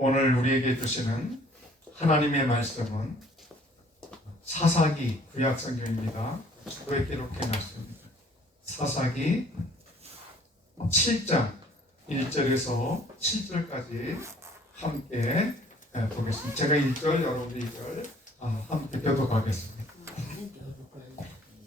오늘 우리에게 주시는 하나님의 말씀은 사사기 구약성경입니다. 그에 기록해 놨습니다. 사사기 7장 1절에서 7절까지 함께 보겠습니다. 제가 1절, 여러분이 2절 함께 교독하겠습니다.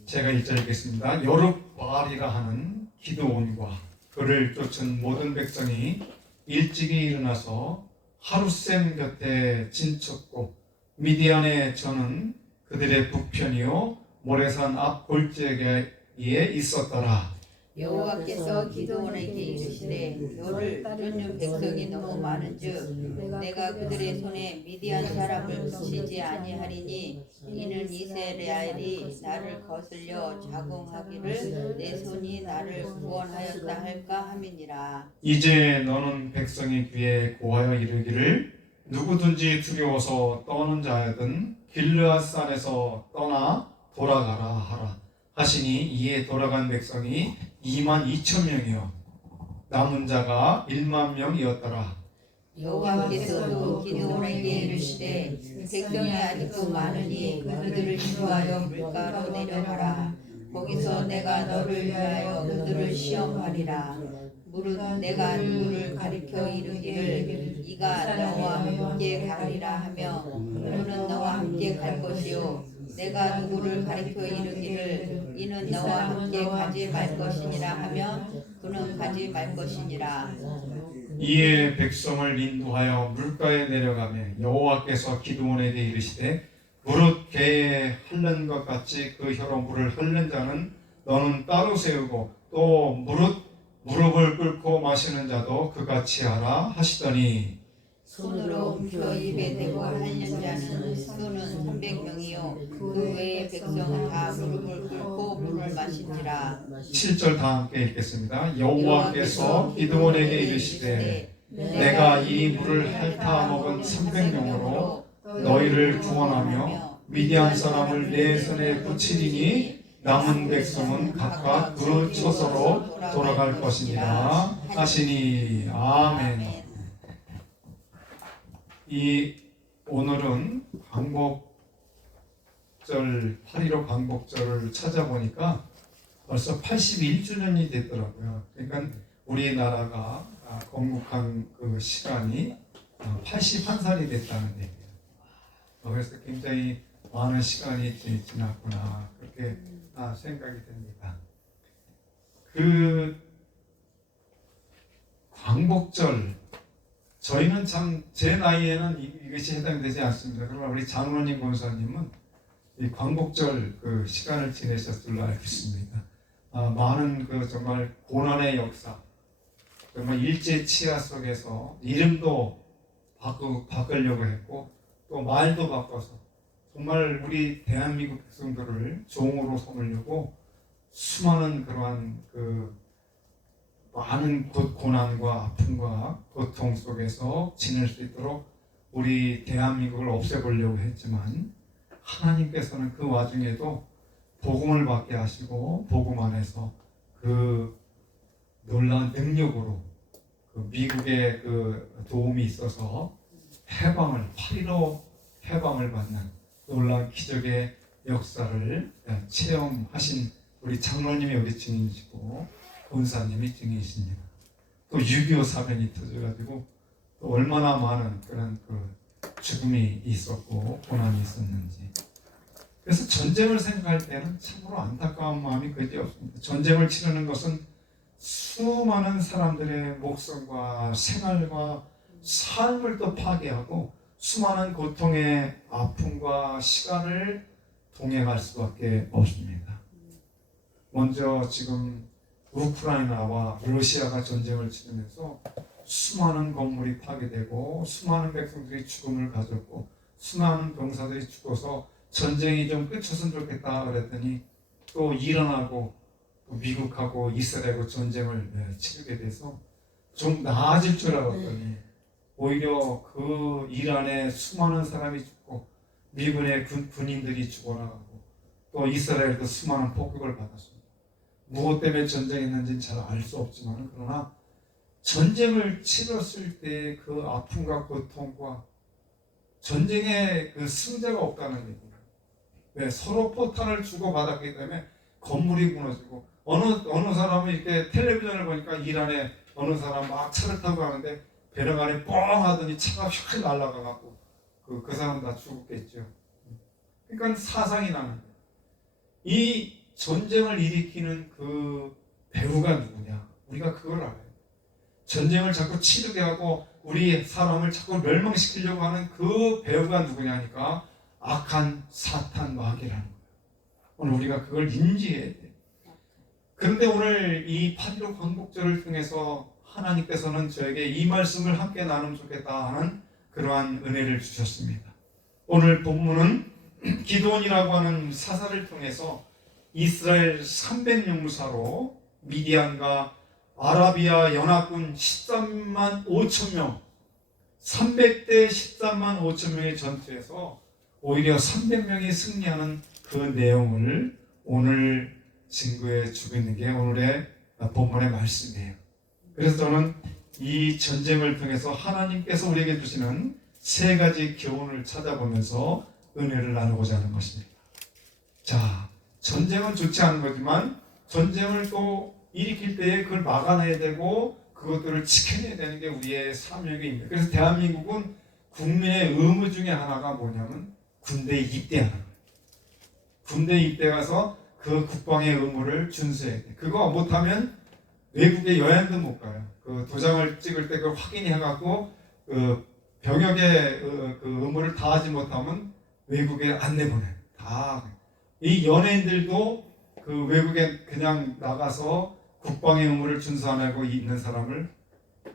제가 1절 읽겠습니다. 여룹바알이라 하는 기드온과 그를 쫓은 모든 백성이 일찍이 일어나서 하룻샘 곁에 진쳤고 미디안의 저는 그들의 북편이요 모래산 앞 골짜기에 있었더라. 여호와께서 기드온에게 이르시되 너를 따르는 백성이 너무 많은즉 내가 그들의 손에 미디안 사람을 붙이지 아니하리니 이는 이스라엘이 나를 거슬려 자궁하기를 내 손이 나를 구원하였다 할까 함이니라. 이제 너는 백성의 귀에 고하여 이르기를 누구든지 두려워서 떠는 자든 길르앗산에서 떠나 돌아가라 하라 하시니 이에 돌아간 백성이 22,000명이요 남은 자가 10,000명이었더라. 여호와께서도 기드온에게 이르시되 백성이 아직도 많으니 그들을 인도하여 물가로 내려가라. 거기서 내가 너를 위하여 그들을 시험하리라. 무릇 내가 누구를 가리켜 이르기를 이가 너와 함께 가리라 하며 그는 너와 함께 갈 것이요 내가 누구를 가리켜 이르기를 이는 너와 함께 가지 말 것이니라 하면 그는 가지 말 것이니라. 이에 백성을 인도하여 물가에 내려가며 여호와께서 기드온에게 이르시되 무릇 개에 핥는 것 같이 그 혀로 물을 핥는 자는 너는 따로 세우고 또 무릎을 꿇고 마시는 자도 그같이 하라 하시더니 손으로 움켜 입에 대고 핥는 자는 수는 300명이요 그 외의 백성은 다 무릎을 꿇고 물을 마신지라. 7절 다 함께 읽겠습니다. 여호와께서 기드온에게 이르시되 내가 이 물을 핥아 먹은 300명으로 너희를 구원하며 미디안 사람을 내 손에 붙이리니 남은 백성은 각각 그 처소로 돌아갈 것이니라 하시니 아멘. 오늘은 광복절 8.15 광복절을 찾아보니까 벌써 81주년이 됐더라고요. 그러니까 우리나라가 건국한 그 시간이 81살이 됐다는 얘기예요. 그래서 굉장히 많은 시간이 지났구나 그렇게 생각이 됩니다. 그 광복절 저희는 참 제 나이에는 이것이 해당되지 않습니다. 그러나 우리 장로님 권사님은 이 광복절 그 시간을 지내셨을 줄로 알고 있습니다. 많은 그 정말 고난의 역사, 정말 일제 치하 속에서 이름도 바꾸려고 했고 또 말도 바꿔서 정말 우리 대한민국 백성들을 종으로 삼으려고 수많은 그러한 그 많은 고난과 아픔과 고통 속에서 지낼 수 있도록 우리 대한민국을 없애보려고 했지만 하나님께서는 그 와중에도 복음을 받게 하시고 복음 안에서 그 놀라운 능력으로 그 미국의 그 도움이 있어서 해방을 8.15 해방을 받는 놀라운 기적의 역사를 체험하신 우리 장로님이 여기 증인이시고 권사님이 증인이십니다. 또 6.25 사변이 터져가지고 또 얼마나 많은 그런 그 죽음이 있었고 고난이 있었는지. 그래서 전쟁을 생각할 때는 참으로 안타까운 마음이 그지없습니다. 전쟁을 치르는 것은 수많은 사람들의 목숨과 생활과 삶을 또 파괴하고 수많은 고통의 아픔과 시간을 동행할 수밖에 없습니다. 먼저 지금 우크라이나와 러시아가 전쟁을 치르면서 수많은 건물이 파괴되고 수많은 백성들이 죽음을 가졌고 수많은 병사들이 죽어서 전쟁이 좀 끝쳤으면 좋겠다 그랬더니 또 일어나고 또 미국하고 이스라엘하고 전쟁을 치르게 돼서 좀 나아질 줄 알았더니 오히려 그 이란에 수많은 사람이 죽고 미군의 군인들이 죽어나가고 또 이스라엘도 수많은 폭격을 받았습니다. 무엇 때문에 전쟁했는지는 잘 알 수 없지만 그러나 전쟁을 치렀을 때 그 아픔과 고통과 전쟁에 그 승자가 없다는 얘기예요. 왜? 서로 포탄을 주고받았기 때문에 건물이 무너지고 어느 사람은 이렇게 텔레비전을 보니까 이란에 어느 사람 막 차를 타고 가는데 배낭 안에 뻥 하더니 차가 휙 날아가갖고 그 사람 다 죽었겠죠. 그러니까 사상이 나는 거예요. 이 전쟁을 일으키는 그 배후가 누구냐? 우리가 그걸 알아요. 전쟁을 자꾸 치르게 하고 우리 사람을 자꾸 멸망시키려고 하는 그 배후가 누구냐니까 악한 사탄 마귀라는 거예요. 오늘 우리가 그걸 인지해야 돼요. 그런데 오늘 이 8.15 광복절을 통해서 하나님께서는 저에게 이 말씀을 함께 나누면 좋겠다 하는 그러한 은혜를 주셨습니다. 오늘 본문은 기드온이라고 하는 사사를 통해서 이스라엘 300용사로 미디안과 아라비아 연합군 13만 5천 명 300대 13만 5천 명의 전투에서 오히려 300명이 승리하는 그 내용을 오늘 증거해 주고 있는 게 오늘의 본문의 말씀이에요. 그래서 저는 이 전쟁을 통해서 하나님께서 우리에게 주시는 세 가지 교훈을 찾아보면서 은혜를 나누고자 하는 것입니다. 자, 전쟁은 좋지 않은 거지만 전쟁을 또 일으킬 때에 그걸 막아내야 되고 그것들을 지켜내야 되는 게 우리의 사명입니다. 그래서 대한민국은 국민의 의무 중에 하나가 뭐냐면 군대에 입대하는 거예요. 군대에 입대 가서 그 국방의 의무를 준수해야 돼. 그거 못하면 외국에 여행도 못 가요. 그 도장을 찍을 때 그걸 확인해갖고 그 병역의 그 의무를 다하지 못하면 외국에 안 내보내요. 다. 이 연예인들도 그 외국에 그냥 나가서 국방의 의무를 준수 안 하고 있는 사람을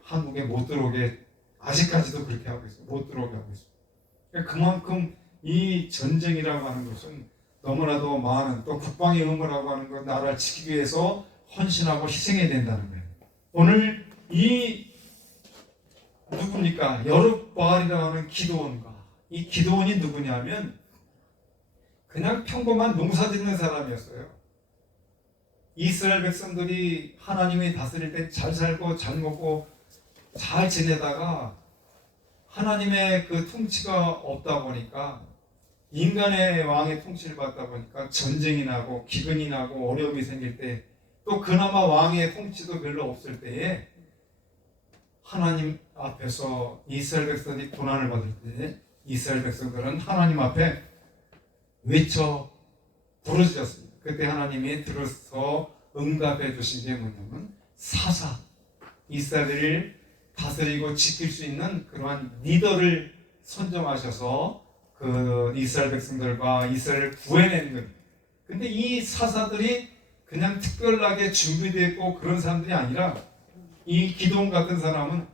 한국에 못 들어오게 아직까지도 그렇게 하고 있어요. 못 들어오게 하고 있어요. 그만큼 이 전쟁이라고 하는 것은 너무나도 많은 또 국방의 의무라고 하는 것 나라를 지키기 위해서 헌신하고 희생해야 된다는 거예요. 오늘 이 누굽니까? 여룹바알이라고 하는 기드온과 이 기드온이 누구냐면 그냥 평범한 농사 짓는 사람이었어요. 이스라엘 백성들이 하나님이 다스릴 때 잘 살고 잘 먹고 잘 지내다가 하나님의 그 통치가 없다 보니까 인간의 왕의 통치를 받다 보니까 전쟁이 나고 기근이 나고 어려움이 생길 때 또 그나마 왕의 통치도 별로 없을 때에 하나님 앞에서 이스라엘 백성들이 고난을 받을 때 이스라엘 백성들은 하나님 앞에 외쳐 부르짖었습니다. 그때 하나님이 들어서 응답해 주신 게 뭐냐면 사사, 이스라엘을 다스리고 지킬 수 있는 그러한 리더를 선정하셔서 그 이스라엘 백성들과 이스라엘을 구해낸 거예요. 근데 이 사사들이 그냥 특별하게 준비되어 있고 그런 사람들이 아니라 이 기드온 같은 사람은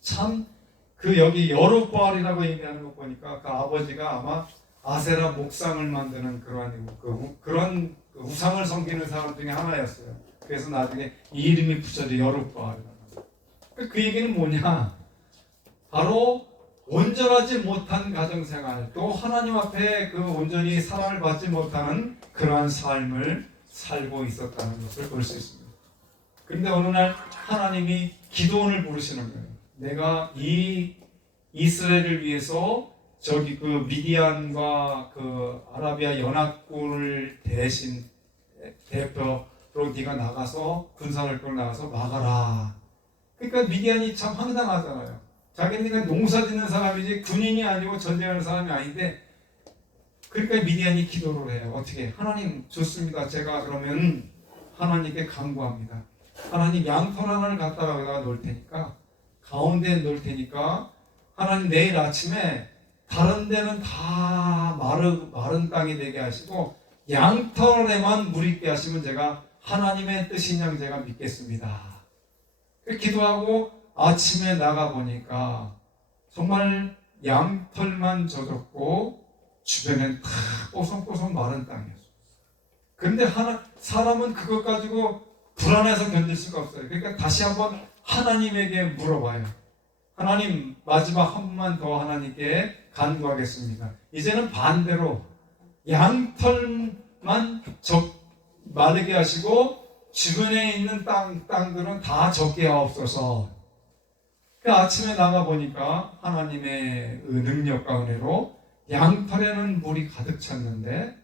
참 그 여기 여룹바알이라고 얘기하는 거 보니까 그 아버지가 아마 아세라 목상을 만드는 그런 우상을 섬기는 사람 중에 하나였어요. 그래서 나중에 이 이름이 붙여져 여룹바알이라고. 그 얘기는 뭐냐? 바로 온전하지 못한 가정생활, 또 하나님 앞에 그 온전히 사랑을 받지 못하는 그러한 삶을 살고 있었다는 것을 볼 수 있습니다. 그런데 어느 날 하나님이 기드온을 부르시는 거예요. 내가 이 이스라엘을 위해서 저기 그 미디안과 그 아라비아 연합군을 대표로 네가 나가서 군사활동을 나가서 막아라. 그러니까 미디안이 참 황당하잖아요. 자기는 그냥 농사 짓는 사람이지 군인이 아니고 전쟁하는 사람이 아닌데 그러니까 미디안이 기도를 해요. 어떻게? 하나님 좋습니다. 제가 그러면 하나님께 간구합니다. 하나님 양털 하나를 갖다가 놓을 테니까 가운데에 놓을 테니까 하나님 내일 아침에 다른 데는 다 마른 땅이 되게 하시고 양털에만 물 있게 하시면 제가 하나님의 뜻인 양 제가 믿겠습니다. 기도하고 아침에 나가보니까 정말 양털만 젖었고 주변엔 다 뽀송뽀송 마른 땅이었어요. 그런데 사람은 그것 가지고 불안해서 견딜 수가 없어요. 그러니까 다시 한번 하나님에게 물어봐요. 하나님 마지막 한 번만 더 하나님께 간구하겠습니다. 이제는 반대로 양털만 마르게 하시고 주변에 있는 땅들은 다 적게 하옵소서. 그 아침에 나가 보니까 하나님의 능력과 은혜로 양털에는 물이 가득 찼는데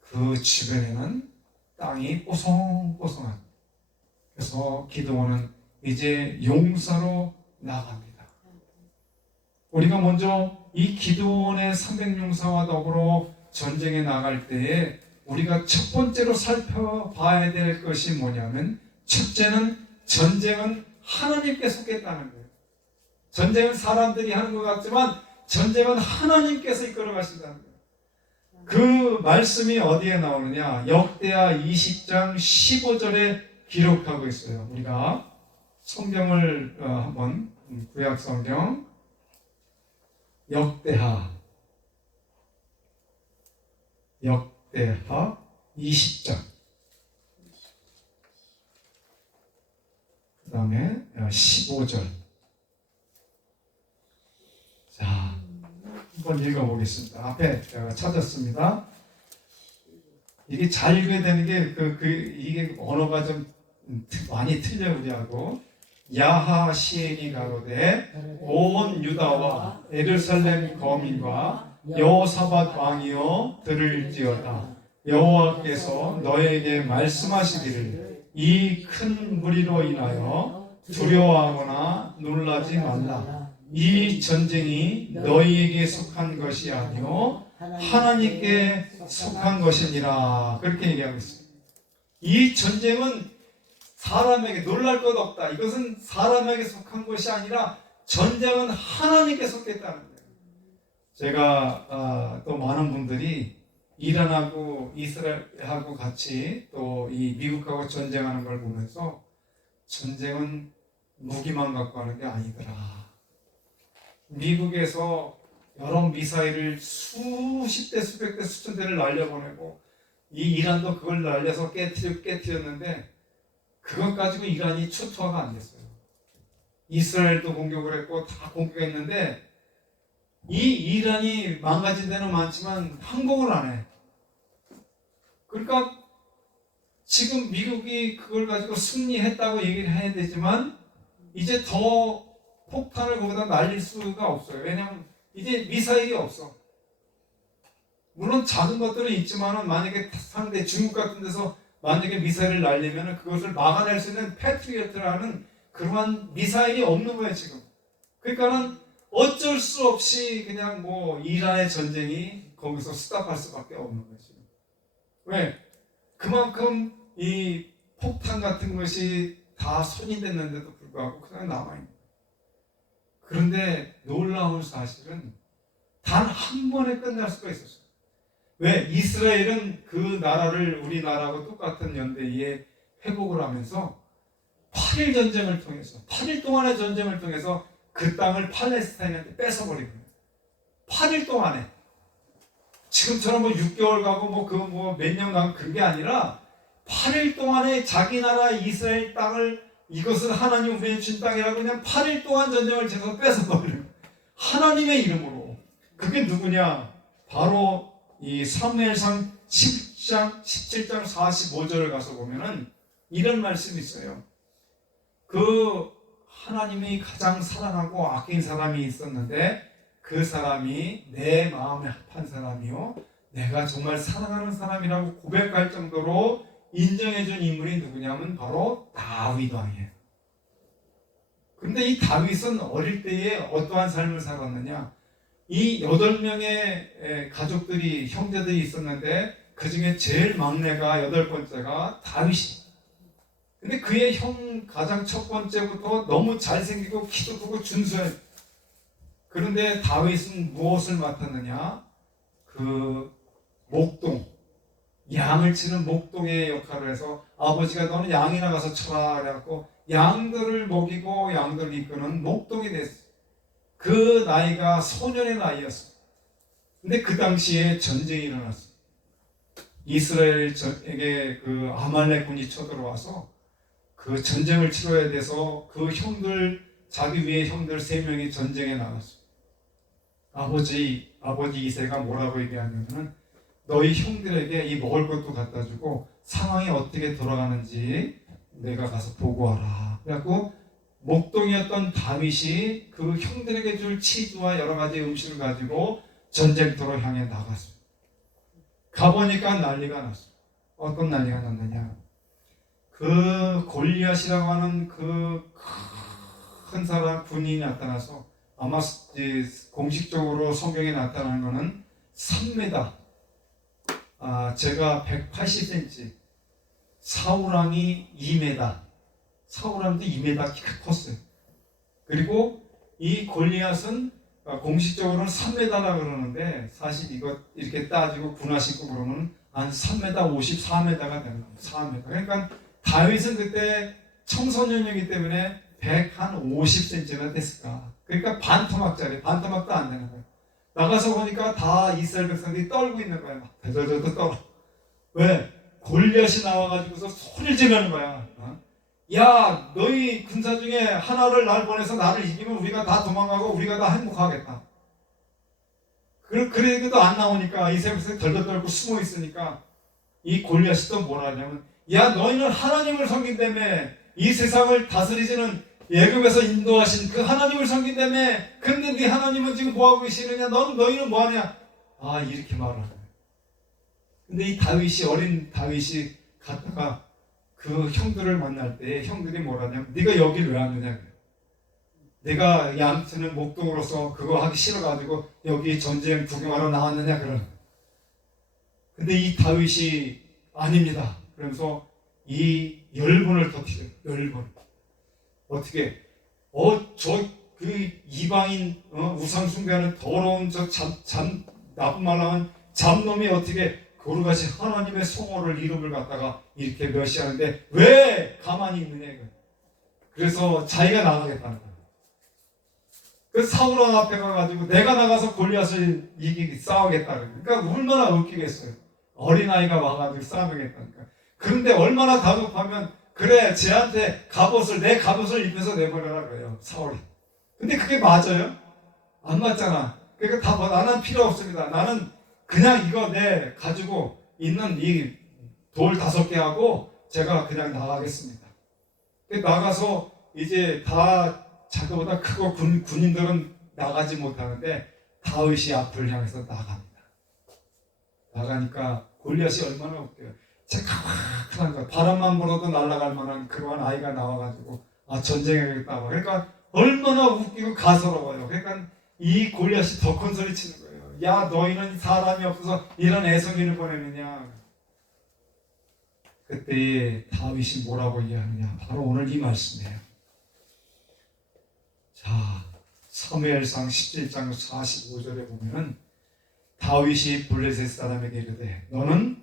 그 주변에는 땅이 뽀송뽀송한. 그래서 기드온은 이제 용사로 나갑니다. 우리가 먼저 이 기드온의 300용사와 더불어 전쟁에 나갈 때에 우리가 첫 번째로 살펴봐야 될 것이 뭐냐면, 첫째는 전쟁은 하나님께 속했다는 거예요. 전쟁은 사람들이 하는 것 같지만 전쟁은 하나님께서 이끌어 가신다는 거예요. 그 말씀이 어디에 나오느냐? 역대하 20장 15절에 기록하고 있어요. 우리가 성경을 한번, 구약 성경 역대하 20장, 그 다음에 15절. 자, 한번 읽어보겠습니다. 앞에 제가 찾았습니다. 이게 잘 읽어야 되는 게 이게 언어가 좀 많이 틀려 우리하고. 야하시엘이 가로되 온 유다와 예루살렘 거민과 여호사밧 왕이여 들을지어다. 여호와께서 너에게 말씀하시기를 이 큰 무리로 인하여 두려워하거나 놀라지 말라. 이 전쟁이 너희에게 속한 것이 아니요 하나님께 속한 것이니라. 그렇게 얘기하고 있습니다. 이 전쟁은 사람에게, 놀랄 것 없다. 이것은 사람에게 속한 것이 아니라 전쟁은 하나님께 속했다는 거예요. 제가 또 많은 분들이 이란하고 이스라엘하고 같이 또 이 미국하고 전쟁하는 걸 보면서 전쟁은 무기만 갖고 하는 게 아니더라. 미국에서 여러 미사일을 수십 대, 수백 대, 수천 대를 날려보내고 이 이란도 그걸 날려서 깨뜨렸는데 그것 가지고 이란이 초토화가 안 됐어요. 이스라엘도 공격을 했고 다 공격했는데 이 이란이 망가진 데는 많지만 항복을 안 해. 그러니까 지금 미국이 그걸 가지고 승리했다고 얘기를 해야 되지만 이제 더 폭탄을 거기다 날릴 수가 없어요. 왜냐하면 이제 미사일이 없어. 물론 작은 것들은 있지만 만약에 상대 중국 같은 데서 만약에 미사일을 날리면 그것을 막아낼 수 있는 패트리어트라는 그러한 미사일이 없는 거예요 지금. 그러니까는 어쩔 수 없이 그냥 뭐 이란의 전쟁이 거기서 스탑할 수밖에 없는 거예요 지금. 왜? 그만큼 이 폭탄 같은 것이 다 손이 됐는데도 불구하고 그냥 남아있는 거예요. 그런데 놀라운 사실은 단 한 번에 끝날 수가 있었어요. 왜? 이스라엘은 그 나라를 우리나라하고 똑같은 연대에 회복을 하면서 8일 전쟁을 통해서, 8일 동안의 전쟁을 통해서 그 땅을 팔레스타인한테 뺏어버린 거예요. 8일 동안에. 지금처럼 뭐 6개월 가고 몇 년 가고 그게 아니라 8일 동안에 자기 나라 이스라엘 땅을, 이것은 하나님 우리의 준 땅이라고 그냥 8일 동안 전쟁을 쳐서 뺏어버리는 거예요. 하나님의 이름으로. 그게 누구냐? 바로 이 사무엘상 17장 45절을 가서 보면은 이런 말씀이 있어요. 그 하나님이 가장 사랑하고 아낀 사람이 있었는데 그 사람이 내 마음에 합한 사람이요 내가 정말 사랑하는 사람이라고 고백할 정도로 인정해준 인물이 누구냐면 바로 다윗 왕이에요. 그런데 이 다윗은 어릴 때에 어떠한 삶을 살았느냐? 이 8명의 가족들이, 형제들이 있었는데 그 중에 제일 막내가 8번째가 다윗이. 근데 그의 형 가장 첫 번째부터 너무 잘생기고 키도 크고 준수해. 그런데 다윗은 무엇을 맡았느냐? 그 목동, 양을 치는 목동의 역할을 해서 아버지가 너는 양이나 가서 쳐라 그래갖고 양들을 먹이고 양들을 이끄는 목동이 됐어요. 그 나이가 소년의 나이였어요. 근데 그 당시에 전쟁이 일어났어요. 이스라엘에게 그 아말렉군이 쳐들어와서 그 전쟁을 치러야 돼서 그 형들, 자기 위에 형들 3명이 전쟁에 나갔어요. 아버지 이새가 뭐라고 얘기하냐면은 너희 형들에게 이 먹을 것도 갖다 주고 상황이 어떻게 돌아가는지 내가 가서 보고 와라. 그래갖고 목동이었던 다윗이 그 형들에게 줄 치즈와 여러 가지 음식을 가지고 전쟁터로 향해 나갔어요. 가보니까 난리가 났어요. 어떤 난리가 났느냐? 그 골리앗이라고 하는 그 큰 사람 군인이 나타나서 아마 공식적으로 성경에 나타나는 것은 3m, 제가 180cm, 사울왕이 2m, 사울왕도 2m 키가 컸어요. 그리고 이 골리앗은 공식적으로는 3m라 그러는데 사실 이거 이렇게 따지고 군화신고 그러면 한 3m 54m가 되는 거예요. 4m. 그러니까 다윗은 그때 청소년이기 때문에 150cm나 됐을까. 그러니까 반토막짜리, 반토막도 안 되는 거예요. 나가서 보니까 다 이스라엘 백성들이 떨고 있는 거야. 막 대저저도 떨어. 왜? 골리앗이 나와가지고서 소리를 지르는 거야. 야, 너희 군사 중에 하나를 날 보내서 나를 이기면 우리가 다 도망가고 우리가 다 행복하겠다. 그래도 안 나오니까 이스라엘 백성이 덜덜 떨고 숨어 있으니까 이 골리앗이 또 뭐라 하냐면, 야, 너희는 하나님을 섬긴다며, 이 세상을 다스리지는 예굽에서 인도하신 그 하나님을 섬긴다며, 근데 네 하나님은 지금 뭐하고 계시느냐? 너희는 뭐하냐? 이렇게 말을 하네. 근데 이 다윗이, 어린 다윗이 갔다가 그 형들을 만날 때 형들이 뭐라냐면, 네가 여기를 왜 왔느냐? 내가 얌체는 목동으로서 그거 하기 싫어가지고 여기 전쟁 구경하러 나왔느냐? 그러는. 근데 이 다윗이 아닙니다. 그러면서 이 열분을 터뜨려요. 열분. 어떻게? 그 이방인 우상 숭배하는 더러운 나쁜 말 하는 잡놈이 어떻게 거룩하신 하나님의 성호를 이름을 갖다가 이렇게 멸시하는데 왜 가만히 있느냐 이거. 그래서 자기가 나가겠다는 거예요. 그 사울왕 앞에 가가지고 내가 나가서 골리앗을 싸우겠다. 그러니까 얼마나 웃기겠어요. 어린아이가 와가지고 싸우겠다니까. 그런데 얼마나 다급하면, 그래, 쟤한테 내 갑옷을 입혀서 내버려라 그래요, 사울이. 근데 그게 맞아요? 안 맞잖아. 그러니까 나는 필요 없습니다. 나는 그냥 이거 내 가지고 있는 이 돌 5개하고 제가 그냥 나가겠습니다. 나가서 이제 다 자기보다 크고 군인들은 나가지 못하는데 다윗이 앞을 향해서 나갑니다. 나가니까 골리앗이 얼마나 웃겨요. 가만한 거야. 바람만 불어도 날아갈 만한 그러한 아이가 나와가지고 전쟁하겠다. 그러니까 얼마나 웃기고 가소로워요. 그러니까 이 골리앗이 더 큰 소리 치는 거예요. 야, 너희는 사람이 없어서 이런 애송이를 보내느냐. 그때 다윗이 뭐라고 얘기하느냐. 바로 오늘 이 말씀이에요. 자, 사무엘상 17장 45절에 보면은 다윗이 블레셋 사람에게 이르되 너는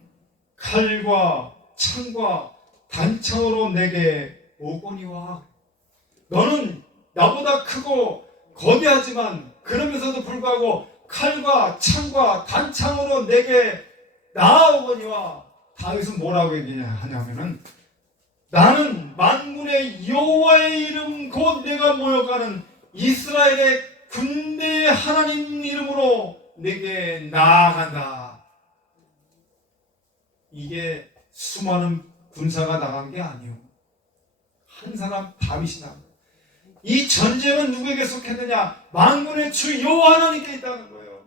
칼과 창과 단창으로 내게 오거니와. 너는 나보다 크고 거대하지만 그러면서도 불구하고 칼과 창과 단창으로 내게 나아오거니와. 다윗은 뭐라고 얘기하냐면은 나는 만군의 여호와의 이름 곧 내가 모여가는 이스라엘의 군대의 하나님 이름으로 내게 나아간다. 이게 수많은 군사가 나간 게 아니오. 한 사람 다윗이 나간 거예요. 이 전쟁은 누구에게 속했느냐? 만군의 주 여호와 하나님께 있다는 거예요.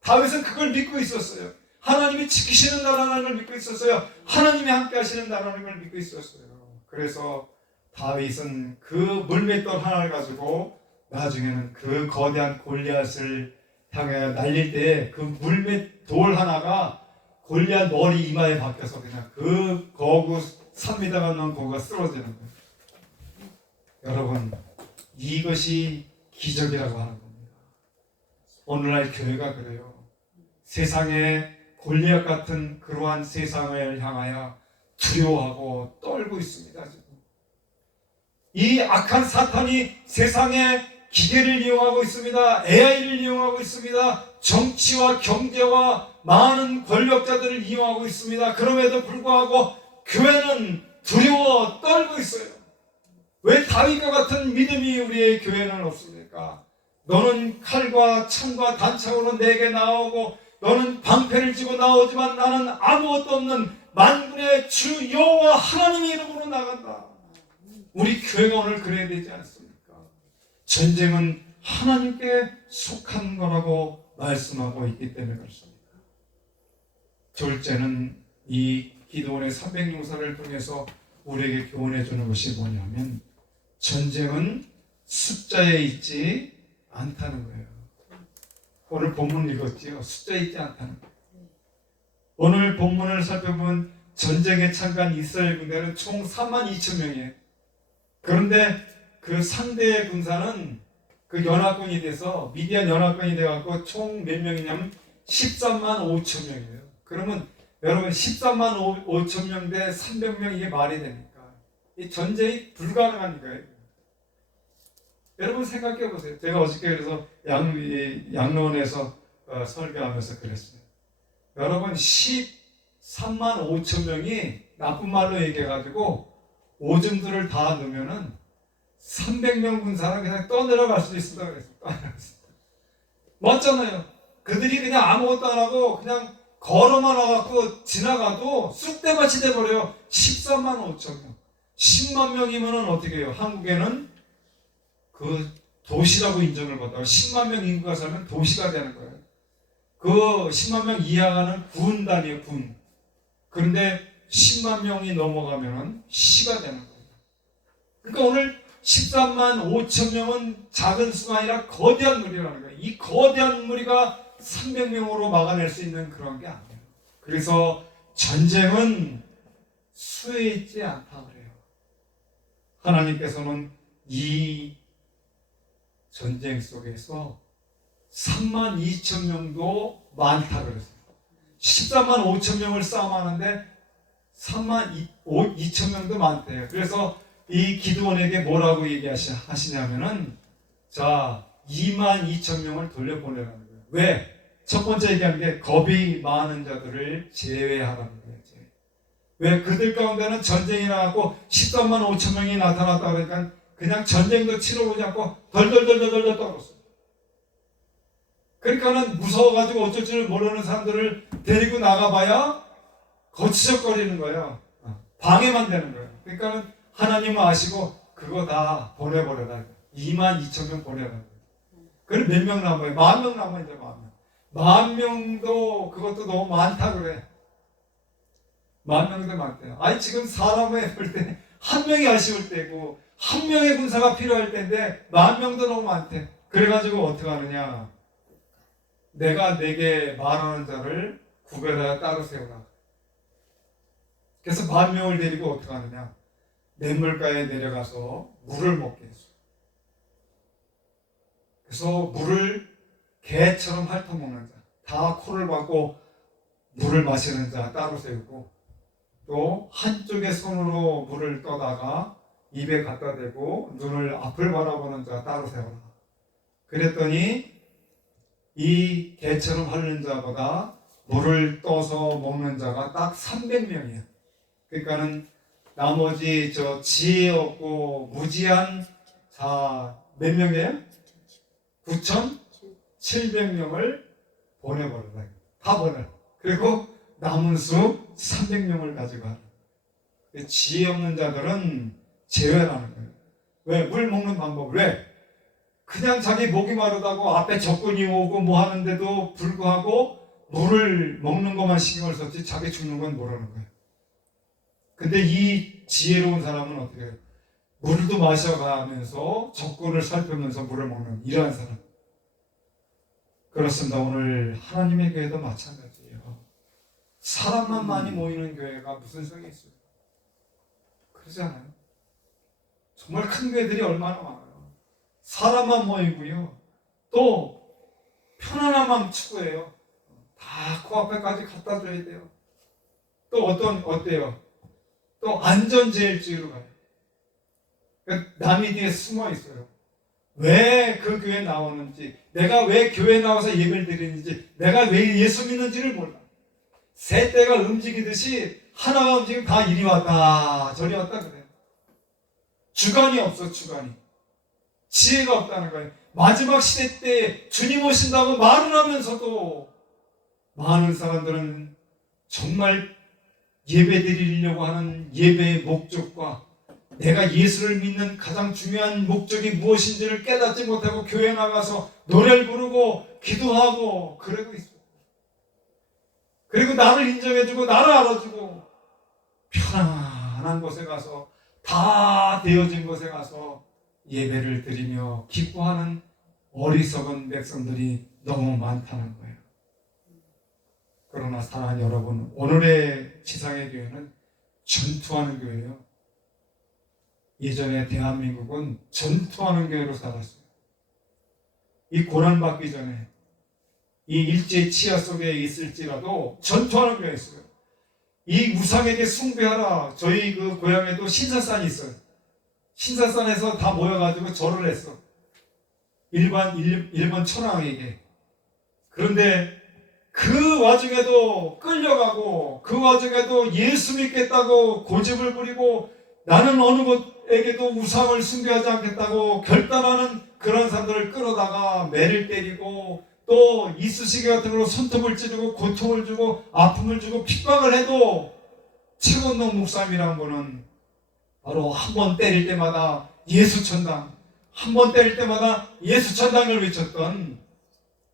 다윗은 그걸 믿고 있었어요. 하나님이 지키시는 나라라는 걸 믿고 있었어요. 하나님이 함께 하시는 나라라는 걸 믿고 있었어요. 그래서 다윗은 그 물맷돌 하나를 가지고 나중에는 그 거대한 골리앗을 향해 날릴 때 그 물맷돌 하나가 골리앗 머리 이마에 박혀서 그냥 그 거구 3m가 넘는 거구가 쓰러지는 거예요. 여러분, 이것이 기적이라고 하는 겁니다. 오늘날 교회가 그래요. 세상에 골리앗 같은 그러한 세상을 향하여 두려워하고 떨고 있습니다. 지금. 이 악한 사탄이 세상에 기계를 이용하고 있습니다. AI를 이용하고 있습니다. 정치와 경제와 많은 권력자들을 이용하고 있습니다. 그럼에도 불구하고 교회는 두려워 떨고 있어요. 왜 다윗과 같은 믿음이 우리의 교회는 없습니까? 너는 칼과 창과 단창으로 내게 나오고 너는 방패를 쥐고 나오지만 나는 아무것도 없는 만군의 주 여호와 하나님의 이름으로 나간다. 우리 교회가 오늘 그래야 되지 않습니까? 전쟁은 하나님께 속한 거라고 말씀하고 있기 때문에 그렇습니다. 둘째는 이 기드온의 300용사를 통해서 우리에게 교훈해 주는 것이 뭐냐면 전쟁은 숫자에 있지 않다는 거예요. 오늘 본문 읽었지요? 숫자에 있지 않다는 거예요. 오늘 본문을 살펴보면 전쟁에 참가한 이스라엘 군대는 총 32,000명이에요. 그런데 그 상대의 군사는 그 연합군이 돼서 미디안 연합군이 돼갖고 총 몇 명이냐면 13만 5천 명이에요. 그러면 여러분 13만 5천 명 대 300명 이게 말이 됩니까? 이 전쟁이 불가능한 거예요. 여러분 생각해 보세요. 제가 어저께 그래서 양로원에서 설교하면서 그랬어요. 여러분 13만 5천 명이 나쁜 말로 얘기해가지고 오줌들을 다 넣으면은 300명 군사는 그냥 떠내려갈 수도 있다 그랬어요. 맞잖아요. 그들이 그냥 아무것도 안 하고 그냥 걸어만 와갖고 지나가도 쑥대밭이 돼버려요. 13만 5천 명. 10만 명이면은 어떻게 해요? 한국에는 그 도시라고 인정을 받다가 10만 명 인구가 살면 도시가 되는 거예요. 그 10만 명 이하가는 군 단위예요, 군. 그런데 10만 명이 넘어가면은 시가 되는 거예요. 그러니까 오늘 13만 5천 명은 작은 수가 아니라 거대한 무리라는 거예요. 이 거대한 무리가 300명으로 막아낼 수 있는 그런 게 아니에요. 그래서 전쟁은 수에 있지 않다 그래요. 하나님께서는 이 전쟁 속에서 3만 2천 명도 많다 그랬어요. 13만 5천 명을 싸움하는데 3만 2천 명도 많대요. 그래서 이 기드온에게 뭐라고 얘기하시냐면은 자 2만 2천 명을 돌려보내라는 거예요. 왜? 첫 번째 얘기하는 게 겁이 많은 자들을 제외하라는 거예요. 왜? 그들 가운데는 전쟁이 나갖고 13만 5천 명이 나타났다 그러니까 그냥 전쟁도 치러보지 않고 덜덜덜덜덜 떨었어요. 그러니까는 무서워가지고 어쩔 줄 모르는 사람들을 데리고 나가봐야 거치적거리는 거예요. 방해만 되는 거예요. 그러니까는 하나님은 아시고 그거 다 보내버려라. 2만 2천 명 보내라. 그럼 몇 명 남아요? 10,000명 남아요. 이제 10,000명. 10,000명도 그것도 너무 많다 그래. 10,000명도 많대요. 아니 지금 사람을 볼 때 한 명이 아쉬울 때고 한 명의 군사가 필요할 때인데 10,000명도 너무 많대. 그래가지고 어떻게 하느냐? 내가 내게 말하는 자를 구별하여 따로 세우라. 그래서 10,000명을 데리고 어떻게 하느냐? 냇물가에 내려가서 물을 먹게 했어. 그래서 물을 개처럼 핥아먹는 자, 다 코를 박고 물을 마시는 자 따로 세우고 또 한쪽에 손으로 물을 떠다가 입에 갖다 대고 눈을 앞을 바라보는 자 따로 세워라. 그랬더니 이 개처럼 핥는 자보다 물을 떠서 먹는 자가 딱 300명이에요. 그러니까는 나머지 저 지혜 없고 무지한 자 몇 명이에요? 9,700명을 보내버려라. 다 보내. 그리고 남은 수 300명을 가지고 가라. 지혜 없는 자들은 제외하는 거예요. 왜? 물 먹는 방법. 왜? 그냥 자기 목이 마르다고 앞에 적군이 오고 뭐 하는데도 불구하고 물을 먹는 것만 신경을 썼지 자기 죽는 건 모르는 거예요. 근데 이 지혜로운 사람은 어떻게 해요? 물도 마셔가면서 적군을 살피면서 물을 먹는 이러한 사람. 그렇습니다. 오늘 하나님의 교회도 마찬가지예요. 사람만 많이 모이는 교회가 무슨 성이 있어요? 그러지 않아요? 정말 큰 교회들이 얼마나 많아요. 사람만 모이고요. 또 편안한 마음 추구해요. 다 코앞에까지 갖다 줘야 돼요. 또 어때요? 또 안전제일주의로 가요. 남이 뒤에 숨어 있어요. 왜 그 교회에 나오는지, 내가 왜 교회에 나와서 예배를 드리는지, 내가 왜 예수 믿는지를 몰라. 새떼가 움직이듯이 하나가 움직이면 다 이리 왔다 저리 왔다 그래요. 주관이 없어. 주관이. 지혜가 없다는 거예요. 마지막 시대 때 주님 오신다고 말을 하면서도 많은 사람들은 정말 예배 드리려고 하는 예배의 목적과 내가 예수를 믿는 가장 중요한 목적이 무엇인지를 깨닫지 못하고 교회 나가서 노래를 부르고 기도하고 그러고 있어요. 그리고 나를 인정해주고 나를 알아주고 편안한 곳에 가서 다 되어진 곳에 가서 예배를 드리며 기뻐하는 어리석은 백성들이 너무 많다는 거예요. 그러나 사랑하는 여러분, 오늘의 지상의 교회는 전투하는 교회예요. 예전에 대한민국은 전투하는 교회로 살았어요. 이 고난받기 전에 이 일제 치하 속에 있을지라도 전투하는 교회였어요. 이 우상에게 숭배하라. 저희 그 고향에도 신사산이 있어요. 신사산에서 다 모여가지고 절을 했어. 일본 천황에게. 그런데 그 와중에도 끌려가고 그 와중에도 예수 믿겠다고 고집을 부리고 나는 어느 곳에게도 우상을 숭배하지 않겠다고 결단하는 그런 사람들을 끌어다가 매를 때리고 또 이쑤시개 같은 걸로 손톱을 찌르고 고통을 주고 아픔을 주고 핍박을 해도 최건동 목사님이라는 분은 바로 한 번 때릴 때마다 예수 천당, 한 번 때릴 때마다 예수 천당을 외쳤던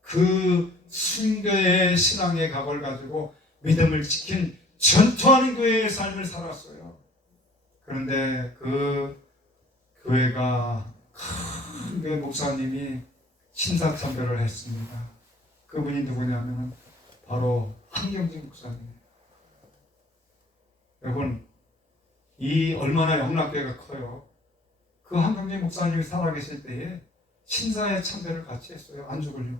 그 순교의 신앙의 각을 가지고 믿음을 지킨 전투하는 교회의 삶을 살았어요. 그런데 그 교회가 큰 교회 목사님이 신사참배를 했습니다. 그분이 누구냐면 바로 한경진 목사님이에요. 여러분, 이 얼마나 영락교회가 커요. 그 한경진 목사님이 살아계실 때에 신사의 참배를 같이 했어요. 안 죽으려고.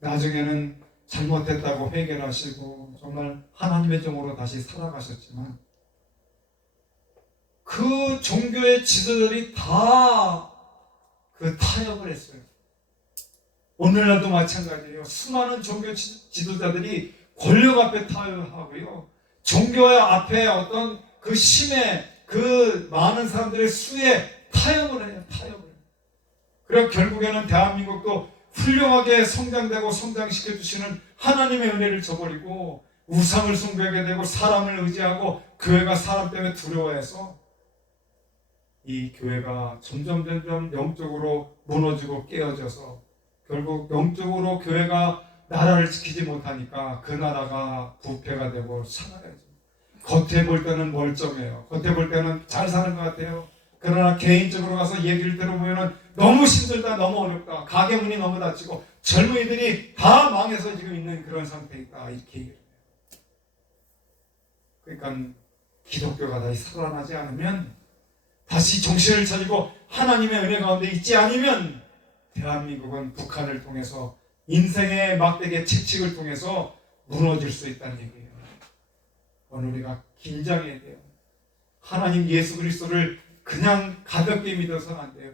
나중에는 잘못했다고 회개하시고 정말 하나님의 종으로 다시 살아가셨지만 그 종교의 지도자들이 다 그 타협을 했어요. 오늘날도 마찬가지예요. 수많은 종교 지도자들이 권력 앞에 타협하고요. 종교의 앞에 어떤 그 심에 그 많은 사람들의 수에 타협을 해요. 타협을. 그래서 결국에는 대한민국도 훌륭하게 성장되고 성장시켜 주시는 하나님의 은혜를 저버리고 우상을 숭배하게 되고 사람을 의지하고 교회가 사람 때문에 두려워해서 이 교회가 점점 영적으로 무너지고 깨어져서 결국 영적으로 교회가 나라를 지키지 못하니까 그 나라가 부패가 되고 살아야죠. 겉에 볼 때는 멀쩡해요. 겉에 볼 때는 잘 사는 것 같아요. 그러나 개인적으로 가서 얘기를 들어보면 너무 힘들다, 너무 어렵다, 가게 문이 너무 닫히고 젊은이들이 다 망해서 지금 있는 그런 상태이다, 이렇게 얘기를 해요. 그러니까 기독교가 다시 살아나지 않으면, 다시 정신을 차리고 하나님의 은혜 가운데 있지 않으면 대한민국은 북한을 통해서 인생의 막대기의 채찍을 통해서 무너질 수 있다는 얘기예요. 오늘 우리가 긴장해야 돼요. 하나님 예수 그리스도를 그냥 가볍게 믿어서는 안 돼요.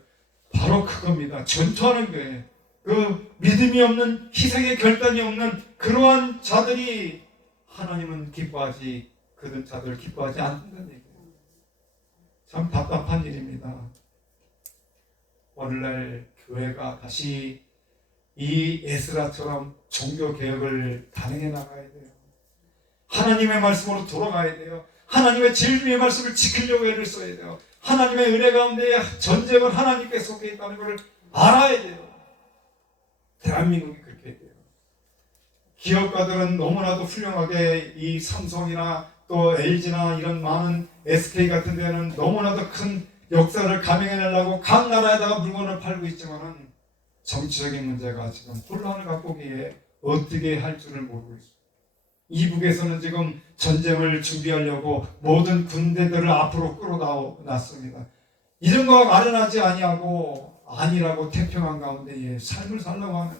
바로 그겁니다. 전투하는 거예요. 그 믿음이 없는, 희생의 결단이 없는 그러한 자들이 하나님은 기뻐하지, 그들 자들을 기뻐하지 않는다는 얘기예요. 참 답답한 일입니다. 오늘날 교회가 다시 이 에스라처럼 종교개혁을 단행해 나가야 돼요. 하나님의 말씀으로 돌아가야 돼요. 하나님의 진리의 말씀을 지키려고 애를 써야 돼요. 하나님의 은혜 가운데 전쟁은 하나님께 속해 있다는 것을 알아야 돼요. 대한민국이 그렇게 돼요. 기업가들은 너무나도 훌륭하게 이 삼성이나 또 LG나 이런 많은 SK 같은 데는 너무나도 큰 역사를 감행해내려고 각 나라에다가 물건을 팔고 있지만은 정치적인 문제가 지금 혼란을 갖고 오기에 어떻게 할 줄을 모르고 있어요. 이북에서는 지금 전쟁을 준비하려고 모든 군대들을 앞으로 끌어놨습니다. 이런 거 마련하지 아니라고 태평한 가운데에 삶을 살려고 하는,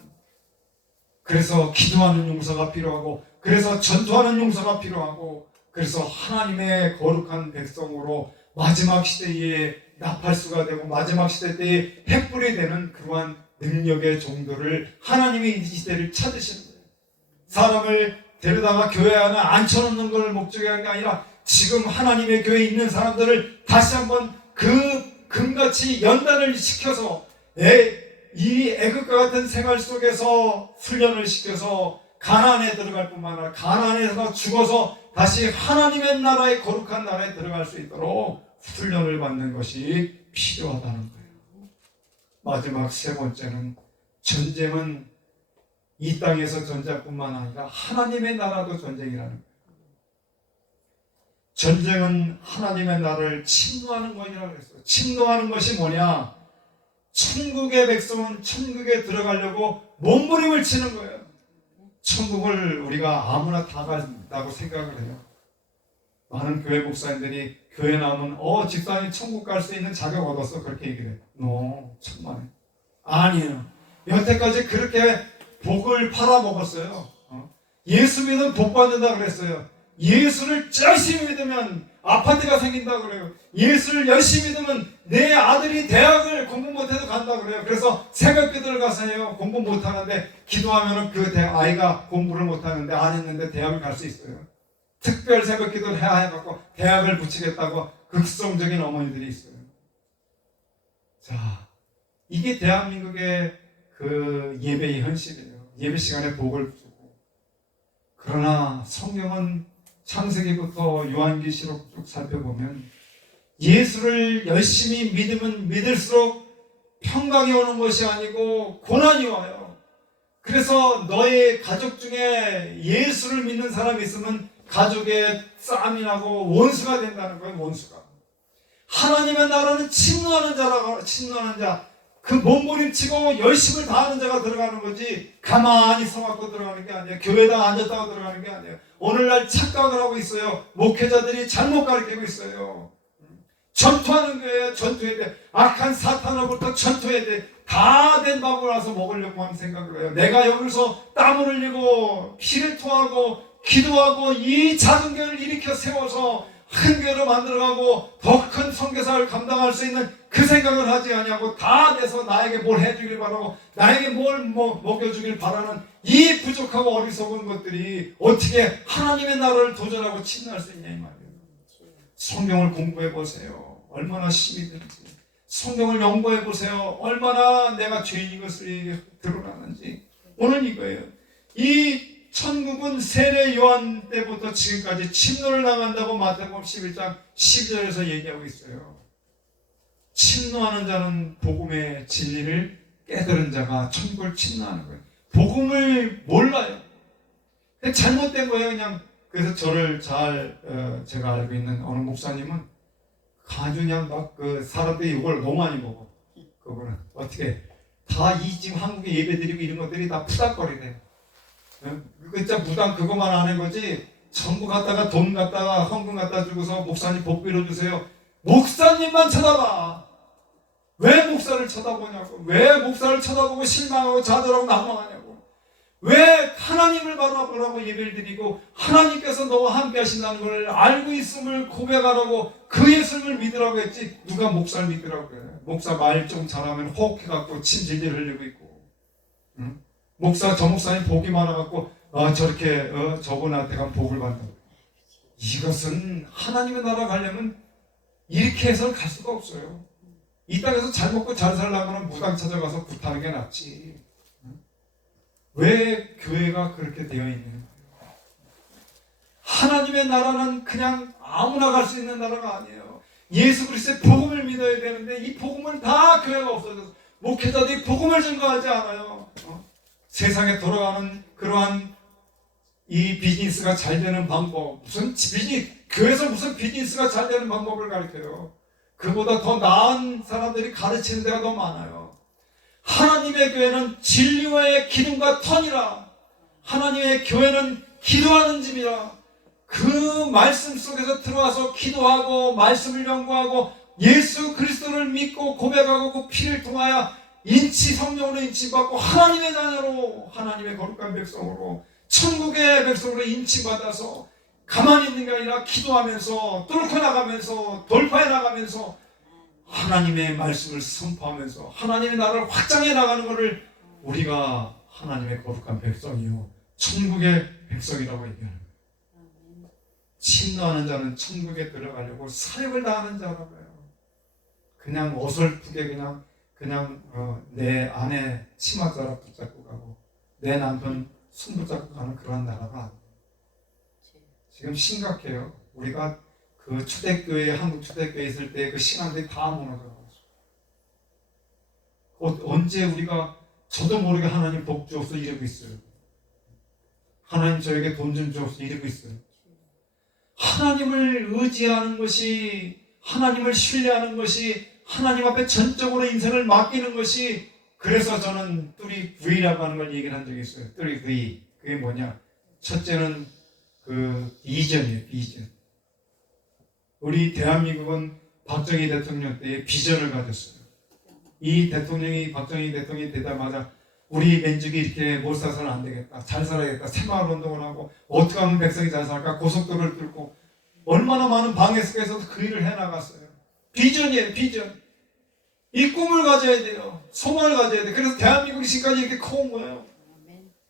그래서 기도하는 용서가 필요하고, 그래서 전투하는 용서가 필요하고, 그래서 하나님의 거룩한 백성으로 마지막 시대에 나팔수가 되고 마지막 시대 때에 횃불이 되는 그러한 능력의 종도를 하나님이 이 시대를 찾으시는 거예요. 사람을 데려다가 교회 안에 앉혀놓는 걸 목적이 한 게 아니라 지금 하나님의 교회에 있는 사람들을 다시 한번 그 금같이 연단을 시켜서 이 애국과 같은 생활 속에서 훈련을 시켜서 가나안에 들어갈 뿐만 아니라 가나안에서 죽어서 다시 하나님의 나라의 거룩한 나라에 들어갈 수 있도록 훈련을 받는 것이 필요하다는 거예요. 마지막 세 번째는 전쟁은 이 땅에서 전쟁뿐만 아니라 하나님의 나라도 전쟁이라는 거예요. 전쟁은 하나님의 나라를 침노하는 것이라고 했어요. 침노하는 것이 뭐냐? 천국의 백성은 천국에 들어가려고 몸부림을 치는 거예요. 천국을 우리가 아무나 다 간다고 생각을 해요. 많은 교회 목사님들이 교회 나오면 집사님 천국 갈 수 있는 자격 얻었어 그렇게 얘기를 해요. 천만에. 아니에요. 여태까지 그렇게 복을 팔아먹었어요. 예수 믿으면 복 받는다 그랬어요. 예수를 열심히 믿으면 아파트가 생긴다 그래요. 예수를 열심히 믿으면 내 아들이 대학을 공부 못해도 간다 그래요. 그래서 새벽기도를 가서 해요. 공부 못하는데 기도하면 그 아이가 공부를 못하는데 안 했는데 대학을 갈 수 있어요. 특별 새벽기도를 해야 해갖고 대학을 붙이겠다고 극성적인 어머니들이 있어요. 자, 이게 대한민국의 그 예배의 현실이에요. 예배 시간에 복을 주고. 그러나 성경은 창세기부터 요한계시록 쭉 살펴보면 예수를 열심히 믿으면 믿을수록 평강이 오는 것이 아니고 고난이 와요. 그래서 너의 가족 중에 예수를 믿는 사람이 있으면 가족에 싸움이 나고 원수가 된다는 거예요. 원수가. 하나님의 나라는 침노하는 자, 그 몸부림치고 열심을 다하는 자가 들어가는 거지 가만히 서갖고 들어가는 게 아니에요. 교회당 앉았다고 들어가는 게 아니에요. 오늘날 착각을 하고 있어요. 목회자들이 잘못 가르치고 있어요. 전투하는 거예요. 전투해야 돼. 악한 사탄으로부터 전투해야 돼. 다 된 밥을 와서 먹으려고 하는 생각을 해요. 내가 여기서 땀을 흘리고 피를 토하고 기도하고 이 작은 교회를 일으켜 세워서 큰 교회로 만들어가고 더 큰 선교사를 감당할 수 있는 그 생각을 하지 아니하고 다 돼서 나에게 뭘 해주길 바라고 나에게 뭘 먹여주길 바라는 이 부족하고 어리석은 것들이 어떻게 하나님의 나라를 도전하고 침노할 수 있냐 이 말이에요. 성경을 공부해 보세요. 얼마나 힘이 드는지. 성경을 연구해 보세요. 얼마나 내가 죄인인 것을 드러나는지. 오늘 이거예요. 이 천국은 세례 요한 때부터 지금까지 침노를 당한다고 마태복음 11장 12절에서 얘기하고 있어요. 침노하는 자는 복음의 진리를 깨달은 자가 천국을 침노하는 거예요. 복음을 몰라요. 잘못된 거예요. 그냥. 그래서 저를 제가 알고 있는 어느 목사님은 아주 그냥 막 그 사람들이 이걸 너무 많이 먹어. 그거는 어떻게 다 지금 한국에 예배드리고 이런 것들이 다 푸닥거리네요. 진짜 무당 그것만 하는 거지 전부 갖다가 돈 갖다가 헌금 갖다 주고서 목사님 복 빌어주세요. 목사님만 쳐다봐. 왜 목사를 쳐다보냐고. 왜 목사를 쳐다보고 실망하고 좌절하고 난망하냐고. 왜 하나님을 바라보라고 예배를 드리고 하나님께서 너와 함께 하신다는 걸 알고 있음을 고백하라고 그 예수님을 믿으라고 했지 누가 목사를 믿으라고 그래. 목사 말 좀 잘하면 호흡해갖고 침 질질 흘리고 있고 응? 저 목사님 복이 많아갖고 저렇게 저분한테 가면 복을 받는다. 이것은 하나님의 나라 가려면 이렇게 해서는 갈 수가 없어요. 이 땅에서 잘 먹고 잘 살려면 무당 찾아가서 굿하는 게 낫지. 왜 교회가 그렇게 되어 있는 거예요? 하나님의 나라는 그냥 아무나 갈 수 있는 나라가 아니에요. 예수 그리스도의 복음을 믿어야 되는데 이 복음은 다 교회가 없어져서 목회자들이 복음을 증거하지 않아요. 세상에 돌아가는 그러한 이 비즈니스가 잘 되는 방법, 교회에서 무슨 비즈니스가 잘 되는 방법을 가르쳐요. 그보다 더 나은 사람들이 가르치는 데가 더 많아요. 하나님의 교회는 진리와의 기둥과 터니라. 하나님의 교회는 기도하는 집이라. 그 말씀 속에서 들어와서 기도하고 말씀을 연구하고 예수 그리스도를 믿고 고백하고 그 피를 통하여 성령으로 인치받고 하나님의 자녀로 하나님의 거룩한 백성으로 천국의 백성으로 인치받아서 가만히 있는 게 아니라 기도하면서 뚫고 나가면서 돌파해 나가면서 하나님의 말씀을 선포하면서 하나님의 나라를 확장해 나가는 것을 우리가 하나님의 거룩한 백성이요 천국의 백성이라고 얘기하는 거예요. 침노하는 자는 천국에 들어가려고 사역을 다하는 자라고 해요. 그냥 어설프게 그냥 내 아내 치맛자락 붙잡고 가고 내 남편 손 붙잡고 가는 그런 나라가 아니에요. 지금 심각해요. 우리가 그 초대교회, 한국 초대교회 있을 때 그 신앙들이 다 무너져가지고 언제 우리가 저도 모르게 하나님 복 주옵소서 이러고 있어요. 하나님 저에게 돈 좀 주옵소서 이러고 있어요. 하나님을 의지하는 것이, 하나님을 신뢰하는 것이, 하나님 앞에 전적으로 인생을 맡기는 것이, 그래서 저는 뚜리 V라고 하는 걸 얘기를 한 적이 있어요. 뚜리 V. 그게 뭐냐? 첫째는 그 비전이에요. 비전. 우리 대한민국은 박정희 대통령 때 비전을 가졌어요. 이 대통령이, 박정희 대통령이 되자마자 우리 민족이 이렇게 못 살아서는 안 되겠다. 잘 살아야겠다. 새마을 운동을 하고 어떻게 하면 백성이 잘 살까? 고속도로를 뚫고 얼마나 많은 방해 속에서도 그 일을 해나갔어요. 비전이에요. 비전. 이 꿈을 가져야 돼요. 소망을 가져야 돼요. 그래서 대한민국이 지금까지 이렇게 커온 거예요.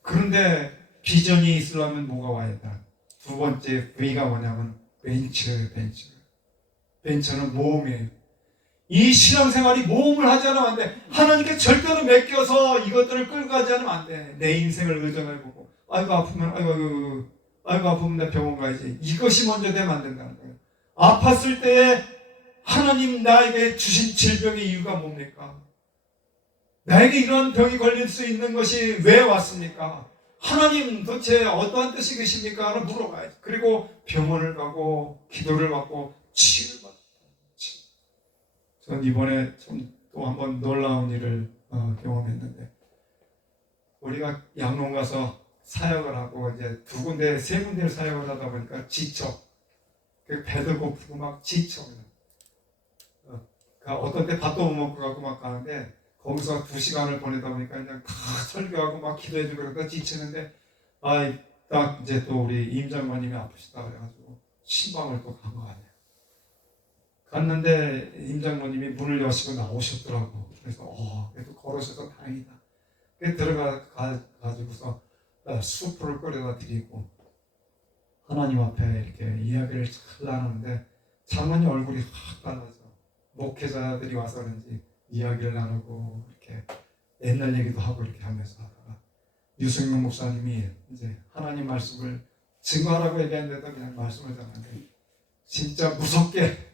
그런데 비전이 있으려면 뭐가 와야 돼? 두 번째 V가 뭐냐면 벤처예요. 벤처. 벤처는 모험이에요. 이 신앙생활이 모험을 하지 않으면 안 돼. 하나님께 절대로 맡겨서 이것들을 끌고 가지 않으면 안 돼. 내 인생을 의존해보고 아이고 아프면 아이고 아프면 내 병원 가야지. 이것이 먼저 되면 안 된다는 거예요. 아팠을 때에 하나님 나에게 주신 질병의 이유가 뭡니까? 나에게 이런 병이 걸릴 수 있는 것이 왜 왔습니까? 하나님 도대체 어떠한 뜻이 계십니까? 라고 물어봐야지. 그리고 병원을 가고 기도를 받고 치유를 받고. 전 이번에 또 한번 놀라운 일을 경험했는데, 우리가 양롱 가서 사역을 하고 이제 두 군데, 세 군데를 사역을 하다 보니까 지쳐. 그 배도 고프고 막 지쳐. 어떤 때 밥도 못 먹고 가고 막 가는데, 거기서 2시간을 보내다 보니까 그냥 다 설교하고 막 기도해주고 그러다 지치는데, 딱 이제 또 우리 임 장로님이 아프시다 그래가지고 신방을 또 간 거 아니에요. 갔는데 임 장로님이 문을 여시고 나오셨더라고. 그래서 그래도 걸으셔서 다행이다. 그래서 들어가가지고서 수프를 끓여다 드리고 하나님 앞에 이렇게 이야기를 잘 나누는데 장로님 얼굴이 확 달라져. 목회자들이 와서 그런지 이야기를 나누고 이렇게 옛날 얘기도 하고 이렇게 하면서 하다가 유승용 목사님이 이제 하나님 말씀을 증거하라고 얘기했는데도 그냥 말씀을 전하는데 진짜 무섭게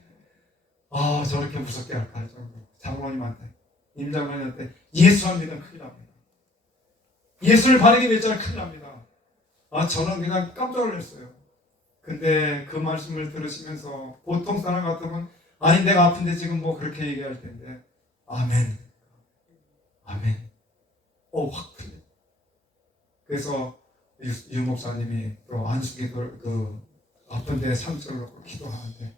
저렇게 무섭게 할까 할 정도로 장로님한테, 임 장로님한테 예수 안 믿으면 큰일 납니다. 예수를 바르게 믿자면 큰일 납니다. 저는 그냥 깜짝 놀랐어요. 근데 그 말씀을 들으시면서 보통 사람 같으면 아니 내가 아픈데 지금 뭐 그렇게 얘기할 텐데 아멘. 아멘. 확 풀려. 그래서 유 목사님이 또 안수기도 그 아픈데 상처를 놓고 기도하는데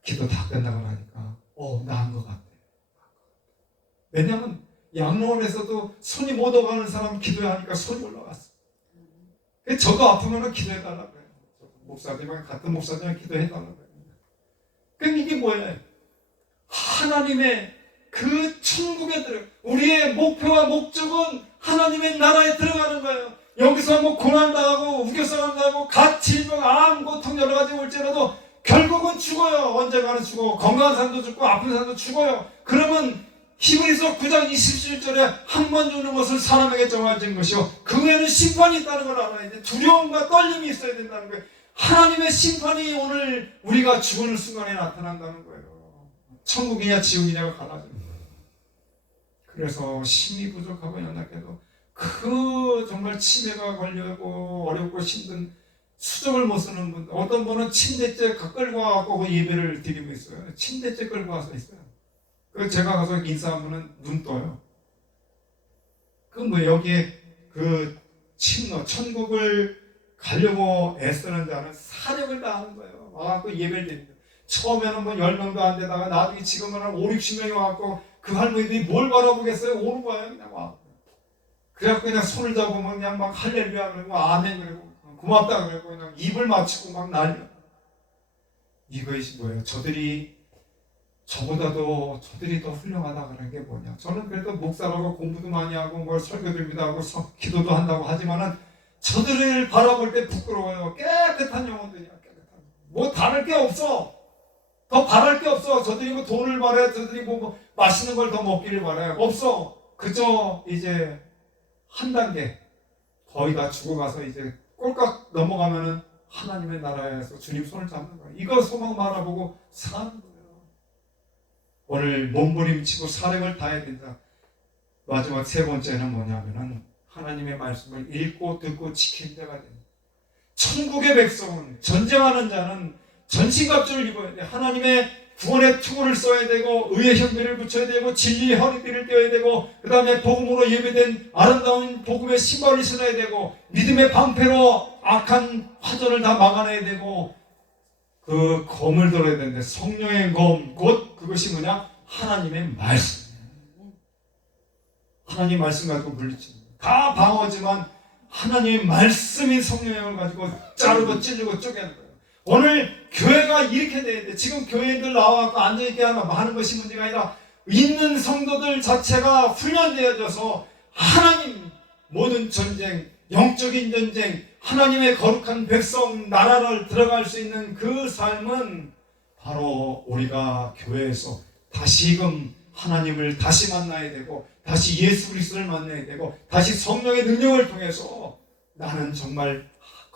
기도 다 끝나고 나니까 나은 것 같아. 왜냐하면 양로원에서도 손이 못 오가는 사람 기도하니까 손이 올라갔어. 저도 아프면 기도해달라고 해요. 목사님과 같은 목사님과 기도해달라고 해요. 그럼 이게 뭐예요? 하나님의 그 천국에 들어, 우리의 목표와 목적은 하나님의 나라에 들어가는 거예요. 여기서 뭐 고난당하고 우겨싸움당하고 갓 질병, 암, 고통 여러 가지 올지라도 결국은 죽어요. 언젠가는 죽어. 건강한 사람도 죽고 아픈 사람도 죽어요. 그러면 히브리서 9장 27절에 한 번 죽는 것을 사람에게 정해진 것이요 그 후에는 심판이 있다는 걸 알아야 돼. 두려움과 떨림이 있어야 된다는 거예요. 하나님의 심판이 오늘 우리가 죽는 순간에 나타난다는 거예요. 천국이냐 지옥이냐가 갈라집니다. 그래서 힘이 부족하고 연약해도 그 정말 치매가 걸려고 어렵고 힘든 수족을 못 쓰는 분들, 어떤 분은 침대째 끌고 와서 예배를 드리고 있어요. 침대째 끌고 와서 있어요. 그래서 제가 가서 인사하면은 눈 떠요. 여기에 그 천국을 가려고 애쓰는 자는 사력을 다하는 거예요. 와갖고 예배를 드립니다. 처음에는 뭐 10명도 안 되다가 나중에 지금은 한 50-60명이 와갖고 그 할머니들이 뭘 바라보겠어요? 오는 거예요. 그냥 와. 그래갖고 그냥 손을 잡으면 그냥 막 할렐루야 그러고 아멘 그러고 고맙다 그러고 그냥 입을 맞추고 막 난리야. 이것이 뭐예요? 저들이 더 훌륭하다 그런 게 뭐냐? 저는 그래도 목사라고 공부도 많이 하고 뭘 설교들도 하고 기도도 한다고 하지만은 저들을 바라볼 때 부끄러워요. 깨끗한 영혼들이야. 깨끗한. 뭐 다를 게 없어. 더 바랄 게 없어. 저들이 뭐 돈을 바래, 저들이 뭐 맛있는 걸 더 먹기를 바래. 없어. 그저 이제 한 단계 거의 다 죽어가서 이제 꼴깍 넘어가면은 하나님의 나라에서 주님 손을 잡는 거예요. 이거 소망 바라보고 사는 거예요. 오늘 몸부림치고 사력을 다해야 된다. 마지막 세 번째는 뭐냐면은 하나님의 말씀을 읽고 듣고 지키는 자가 됩니다. 천국의 백성은, 전쟁하는 자는 전신갑주를 입어야 돼. 하나님의 구원의 투구를 써야 되고, 의의 형배를 붙여야 되고, 진리의 허리띠를 떼어야 되고, 그 다음에 복음으로 예배된 아름다운 복음의 신발을 신어야 되고, 믿음의 방패로 악한 화전을 다 막아내야 되고, 그 검을 들어야 되는데, 성령의 검, 곧 그것이 뭐냐? 하나님의 말씀. 하나님 말씀 가지고 물리치는 거예요. 다 방어지만 하나님의 말씀이 성령의 검을 가지고 자르고 찔르고 쪼개는 거예요. 오늘 교회가 이렇게 돼야 돼. 지금 교회들 나와서 앉아있게 하는 것이 문제가 아니라 있는 성도들 자체가 훈련되어져서 하나님 모든 전쟁, 영적인 전쟁, 하나님의 거룩한 백성 나라를 들어갈 수 있는 그 삶은 바로 우리가 교회에서 다시금 하나님을 다시 만나야 되고, 다시 예수 그리스도를 만나야 되고, 다시 성령의 능력을 통해서 나는 정말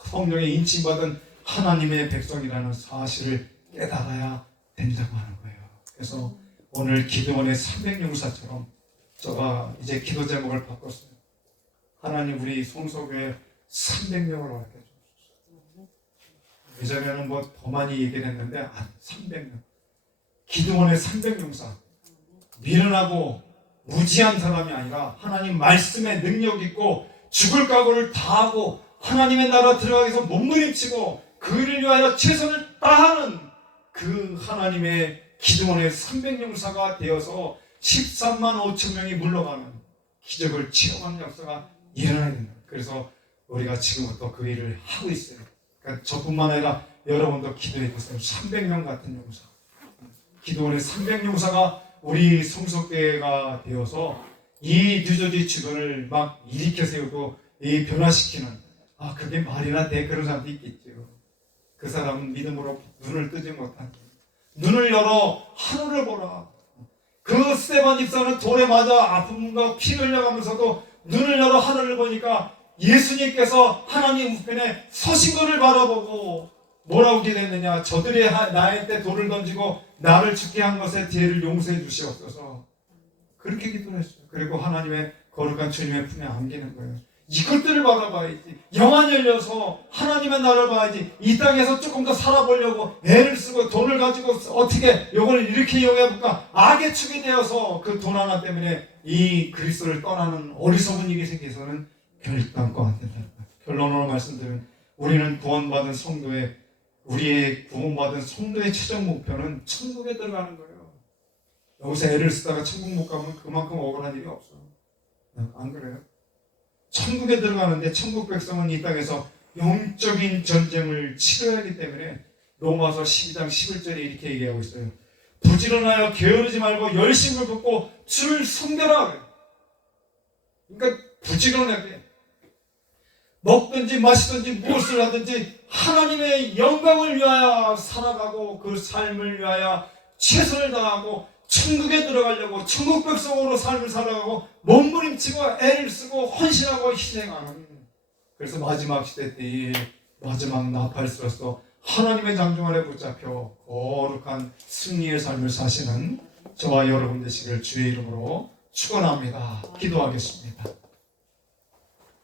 성령의 인침받은 하나님의 백성이라는 사실을 깨달아야 된다고 하는 거예요. 그래서 오늘 기도원의 300용사처럼 제가 이제 기도 제목을 바꿨어요. 하나님 우리 성소교회 300명으로 할게 주옵소서. 예전에는 뭐 더 많이 얘기를 했는데 300명. 기도원의 300용사. 미련하고 무지한 사람이 아니라 하나님 말씀에 능력 있고 죽을 각오를 다하고 하나님의 나라 들어가기 위해서 몸부림치고 그 일을 위하여 최선을 다하는 그 하나님의 기도원의 300용사가 되어서 13만 5천 명이 물러가는 기적을 체험하는 역사가 일어나야 된다. 그래서 우리가 지금부터 그 일을 하고 있어요. 그러니까 저뿐만 아니라 여러분도 기도해 보세요. 300명 같은 용사. 기도원의 300용사가 우리 성소교회가 되어서 이 뉴저지 주변을 막 일으켜 세우고 이 변화시키는, 그게 말이나 돼. 그런 사람도 있겠죠. 그 사람은 믿음으로 눈을 뜨지 못한, 눈을 열어 하늘을 보라. 그 스데반 집사는 돌에 맞아 아픔과 피를 흘려가면서도 눈을 열어 하늘을 보니까 예수님께서 하나님 우편에 서신 것을 바라보고 뭐라고 기도했느냐? 저들이 나의 때 돌을 던지고 나를 죽게 한 것에 죄를 용서해 주시옵소서. 그렇게 기도를 했어요. 그리고 하나님의 거룩한 주님의 품에 안기는 거예요. 이것들을 바라봐야지. 영안 열려서 하나님의 나라를 봐야지. 이 땅에서 조금 더 살아보려고 애를 쓰고 돈을 가지고 어떻게 이걸 이렇게 이용해볼까? 악의 축이 되어서 그 돈 하나 때문에 이 그리스도를 떠나는 어리석은 일이 생겨서는 결단코 안 된다. 결론으로 말씀드리면 우리는 구원받은 성도의, 우리의 구원받은 성도의 최종 목표는 천국에 들어가는 거예요. 여기서 애를 쓰다가 천국 못 가면 그만큼 억울한 일이 없어요. 안 그래요? 천국에 들어가는데 천국 백성은 이 땅에서 영적인 전쟁을 치러야 하기 때문에 로마서 12장 11절에 이렇게 얘기하고 있어요. 부지런하여 게으르지 말고 열심을 붓고 주를 섬겨라. 그러니까 부지런하게 먹든지 마시든지 무엇을 하든지 하나님의 영광을 위하여 살아가고 그 삶을 위하여 최선을 다하고 천국에 들어가려고 천국 백성으로 삶을 살아가고 몸부림치고 애를 쓰고 헌신하고 희생하는, 그래서 마지막 시대 때에 마지막 나팔스로서 하나님의 장중 아래 붙잡혀 거룩한 승리의 삶을 사시는 저와 여러분 되시기를 주의 이름으로 축원합니다. 기도하겠습니다.